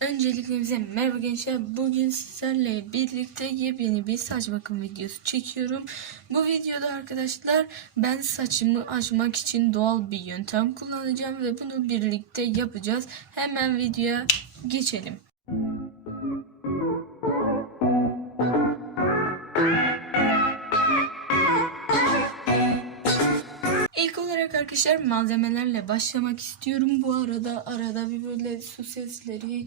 Öncelikle bize merhaba gençler. Bugün sizlerle birlikte yepyeni bir saç bakım videosu çekiyorum. Bu videoda arkadaşlar ben saçımı açmak için doğal bir yöntem kullanacağım ve bunu birlikte yapacağız. Hemen videoya geçelim. İlk arkadaşlar malzemelerle başlamak istiyorum. Bu arada arada bir böyle su sesleri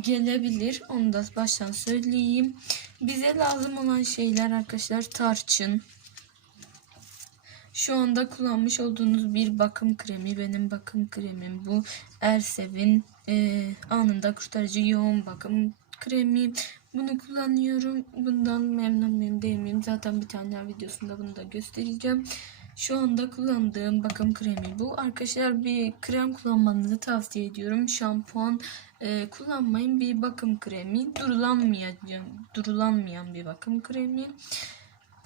gelebilir. Onu da baştan söyleyeyim. Bize lazım olan şeyler arkadaşlar tarçın. Şu anda kullanmış olduğunuz bir bakım kremi. Benim bakım kremim bu. Ersev'in e, anında kurtarıcı yoğun bakım kremi. Bunu kullanıyorum. Bundan memnun muyum değil miyim? Zaten bir tane daha videosunda bunu da göstereceğim. Şu anda kullandığım bakım kremi bu. Arkadaşlar bir krem kullanmanızı tavsiye ediyorum. Şampuan e, kullanmayın. Bir bakım kremi. Durulanmayacağım. Durulanmayan bir bakım kremi.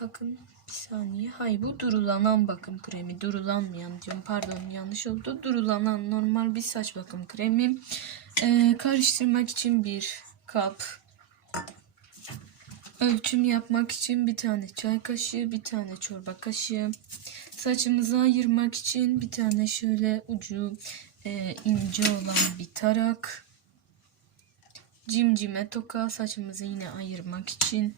Bakın bir saniye. Hayır bu durulanan bakım kremi. Durulanmayan diyorum. Pardon yanlış oldu. Durulanan normal bir saç bakım kremi. E, karıştırmak için bir kap. Ölçüm yapmak için bir tane çay kaşığı, bir tane çorba kaşığı. Saçımızı ayırmak için bir tane şöyle ucu e, ince olan bir tarak. Cimcime toka saçımızı yine ayırmak için.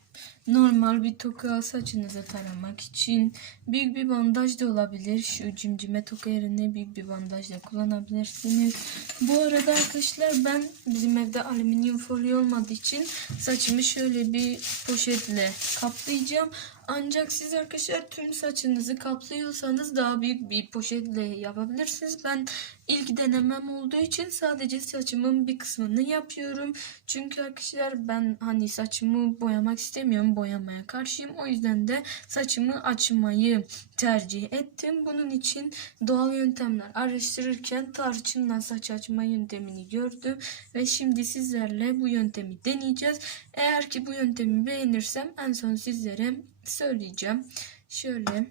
Normal bir toka saçınızı taramak için. Büyük bir bandaj da olabilir. Şu cimcime toka yerine büyük bir bandaj da kullanabilirsiniz. Bu arada arkadaşlar ben bizim evde alüminyum folyo olmadığı için saçımı şöyle bir poşetle kaplayacağım. Ancak siz arkadaşlar tüm saçınızı kaplıyorsanız daha büyük bir poşetle yapabilirsiniz. Ben ilk denemem olduğu için sadece saçımın bir kısmını yapıyorum. Çünkü arkadaşlar ben hani saçımı boyamak istemiyorum. Boyamaya karşıyım. O yüzden de saçımı açmayı tercih ettim. Bunun için doğal yöntemler araştırırken tarçınla saç açma yöntemini gördüm. Ve şimdi sizlerle bu yöntemi deneyeceğiz. Eğer ki bu yöntemi beğenirsem en son sizlere söyleyeceğim. Şöyle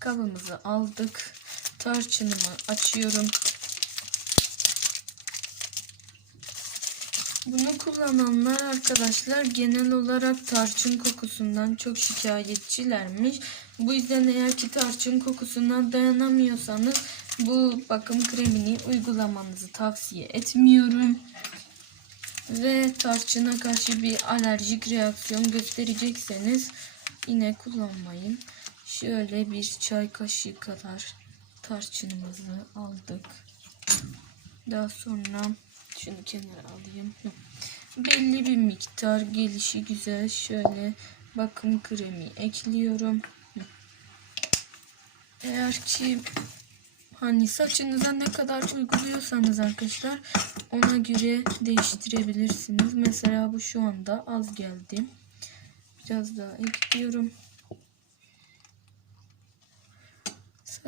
kabımızı aldık. Tarçınımı açıyorum. Bunu kullananlar arkadaşlar genel olarak tarçın kokusundan çok şikayetçilermiş. Bu yüzden eğer ki tarçın kokusuna dayanamıyorsanız bu bakım kremini uygulamanızı tavsiye etmiyorum. Ve tarçına karşı bir alerjik reaksiyon gösterecekseniz yine kullanmayın. Şöyle bir çay kaşığı kadar tarçınımızı aldık. Daha sonra şunu kenara alayım. Belli bir miktar gelişi güzel şöyle bakım kremi ekliyorum. Eğer ki hani saçınıza ne kadar uyguluyorsanız arkadaşlar ona göre değiştirebilirsiniz. Mesela bu şu anda az geldi. Biraz daha ekliyorum.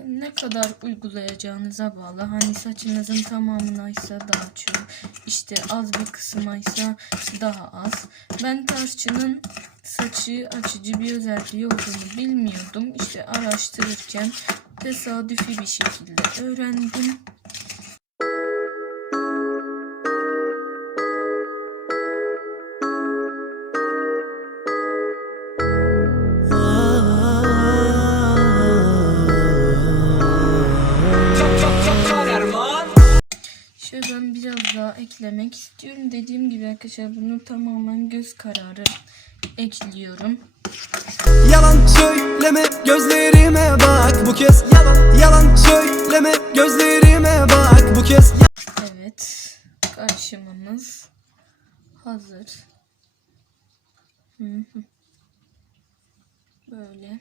ne kadar uygulayacağınıza bağlı. Hani saçınızın tamamına ise daha çok, işte az bir kısmına ise daha az. Ben tarçının saçı açıcı bir özelliği olduğunu bilmiyordum. İşte araştırırken tesadüfi bir şekilde öğrendim. Eklemek istiyorum. Dediğim gibi arkadaşlar bunu tamamen göz kararı ekliyorum. Yalan söyleme gözlerime bak bu kez Yalan yalan söyleme gözlerime bak bu kez Evet. Karışımımız hazır. Böyle.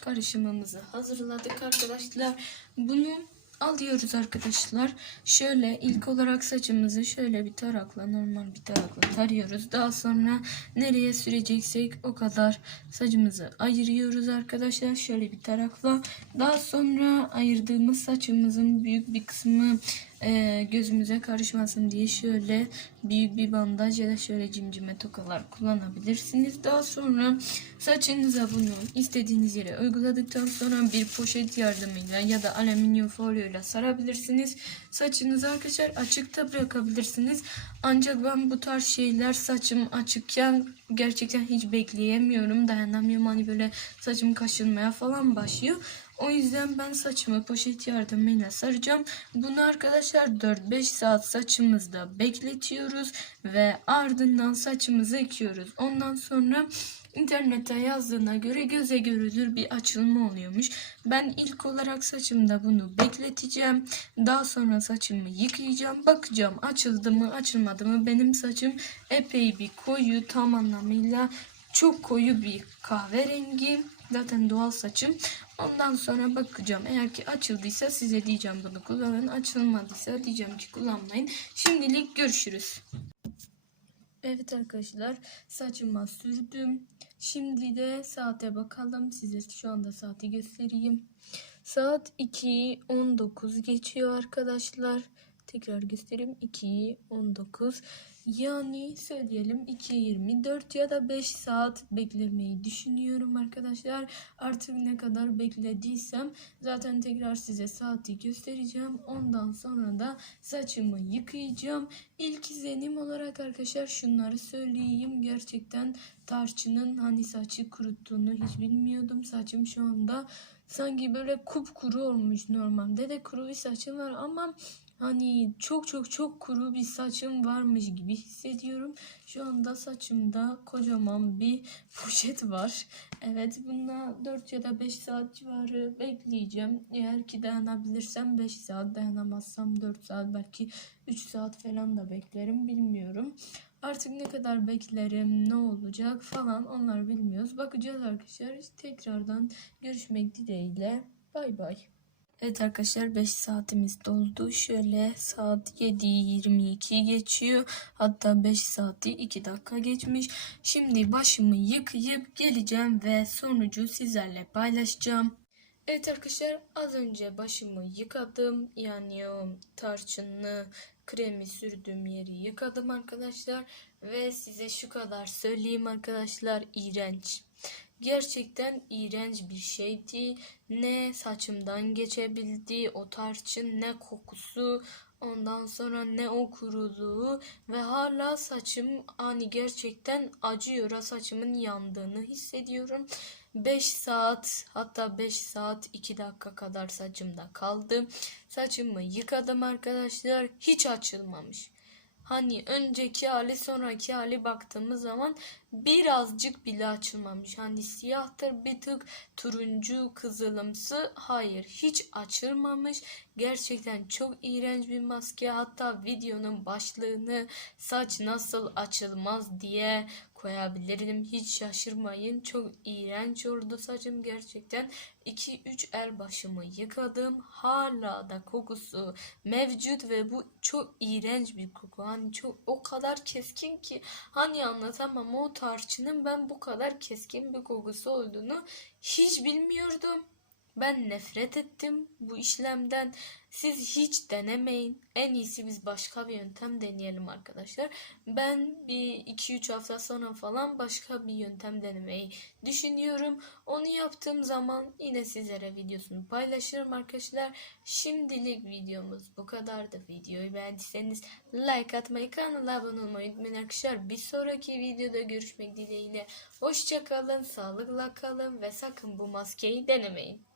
Karışımımızı hazırladık arkadaşlar. Bunu alıyoruz arkadaşlar. Şöyle ilk olarak saçımızı şöyle bir tarakla normal bir tarakla tarıyoruz. Daha sonra nereye süreceksek o kadar saçımızı ayırıyoruz arkadaşlar. Şöyle bir tarakla. Daha sonra ayırdığımız saçımızın büyük bir kısmı e, gözümüze karışmasın diye şöyle büyük bir bandaj ya da şöyle cimcime tokalar kullanabilirsiniz. Daha sonra saçınıza bunu istediğiniz yere uyguladıktan sonra bir poşet yardımıyla ya da alüminyum folyoyla sarabilirsiniz. Saçınızı arkadaşlar açıkta bırakabilirsiniz. Ancak ben bu tarz şeyler saçım açıkken gerçekten hiç bekleyemiyorum. Dayanamıyorum. Hani böyle saçım kaşınmaya falan başlıyor. O yüzden ben saçımı poşet yardımıyla saracağım. Bunu arkadaşlar 4-5 saat saçımızda bekletiyoruz ve ardından saçımızı ekiyoruz. Ondan sonra internette yazdığına göre göze görülür bir açılma oluyormuş. Ben ilk olarak saçımda bunu bekleteceğim. Daha sonra saçımı yıkayacağım. Bakacağım açıldı mı açılmadı mı. Benim saçım epey bir koyu tam anlamıyla çok koyu bir kahverengi. Zaten doğal saçım. Ondan sonra bakacağım. Eğer ki açıldıysa size diyeceğim bunu kullanın. Açılmadıysa diyeceğim ki kullanmayın. Şimdilik görüşürüz. Evet arkadaşlar saçıma sürdüm. Şimdi de saate bakalım. Size şu anda saati göstereyim. Saat 2'yi 19 geçiyor arkadaşlar. Tekrar göstereyim. 2'yi 19. Yani söyleyelim 2.24 ya da 5 saat beklemeyi düşünüyorum arkadaşlar. Artık ne kadar beklediysem zaten tekrar size saati göstereceğim. Ondan sonra da saçımı yıkayacağım. İlk izlenim olarak arkadaşlar şunları söyleyeyim. Gerçekten tarçının hani saçı kuruttuğunu hiç bilmiyordum. Saçım şu anda sanki böyle kupkuru olmuş normalde de kuru bir saçım var ama hani çok çok çok kuru bir saçım varmış gibi hissediyorum. Şu anda saçımda kocaman bir poşet var. Evet bununla 4 ya da 5 saat civarı bekleyeceğim. Eğer ki dayanabilirsem 5 saat dayanamazsam 4 saat belki 3 saat falan da beklerim bilmiyorum. Artık ne kadar beklerim, ne olacak falan onları bilmiyoruz. Bakacağız arkadaşlar. Tekrardan görüşmek dileğiyle. Bay bay. Evet arkadaşlar 5 saatimiz doldu. Şöyle saat 7.22 geçiyor. Hatta 5 saati 2 dakika geçmiş. Şimdi başımı yıkayıp geleceğim ve sonucu sizlerle paylaşacağım. Evet arkadaşlar az önce başımı yıkadım. Yani o tarçınlı kremi sürdüğüm yeri yıkadım arkadaşlar. Ve size şu kadar söyleyeyim arkadaşlar iğrenç. Gerçekten iğrenç bir şeydi. Ne saçımdan geçebildi o tarçın ne kokusu ondan sonra ne o kuruluğu ve hala saçım hani gerçekten acıyor. Saçımın yandığını hissediyorum. 5 saat hatta 5 saat 2 dakika kadar saçımda kaldı. Saçımı yıkadım arkadaşlar. Hiç açılmamış. Hani önceki hali sonraki hali baktığımız zaman birazcık bile açılmamış. Hani siyahtır bir tık turuncu kızılımsı hayır hiç açılmamış. Gerçekten çok iğrenç bir maske. Hatta videonun başlığını saç nasıl açılmaz diye koyabilirim. Hiç şaşırmayın. Çok iğrenç oldu saçım gerçekten. 2-3 el başımı yıkadım. Hala da kokusu mevcut ve bu çok iğrenç bir koku. Hani çok o kadar keskin ki hani anlatamam o tarçının ben bu kadar keskin bir kokusu olduğunu hiç bilmiyordum. Ben nefret ettim bu işlemden. Siz hiç denemeyin. En iyisi biz başka bir yöntem deneyelim arkadaşlar. Ben bir 2-3 hafta sonra falan başka bir yöntem denemeyi düşünüyorum. Onu yaptığım zaman yine sizlere videosunu paylaşırım arkadaşlar. Şimdilik videomuz bu kadardı. Videoyu beğendiyseniz like atmayı, kanala abone olmayı unutmayın arkadaşlar. Bir sonraki videoda görüşmek dileğiyle. Hoşçakalın, sağlıkla kalın ve sakın bu maskeyi denemeyin.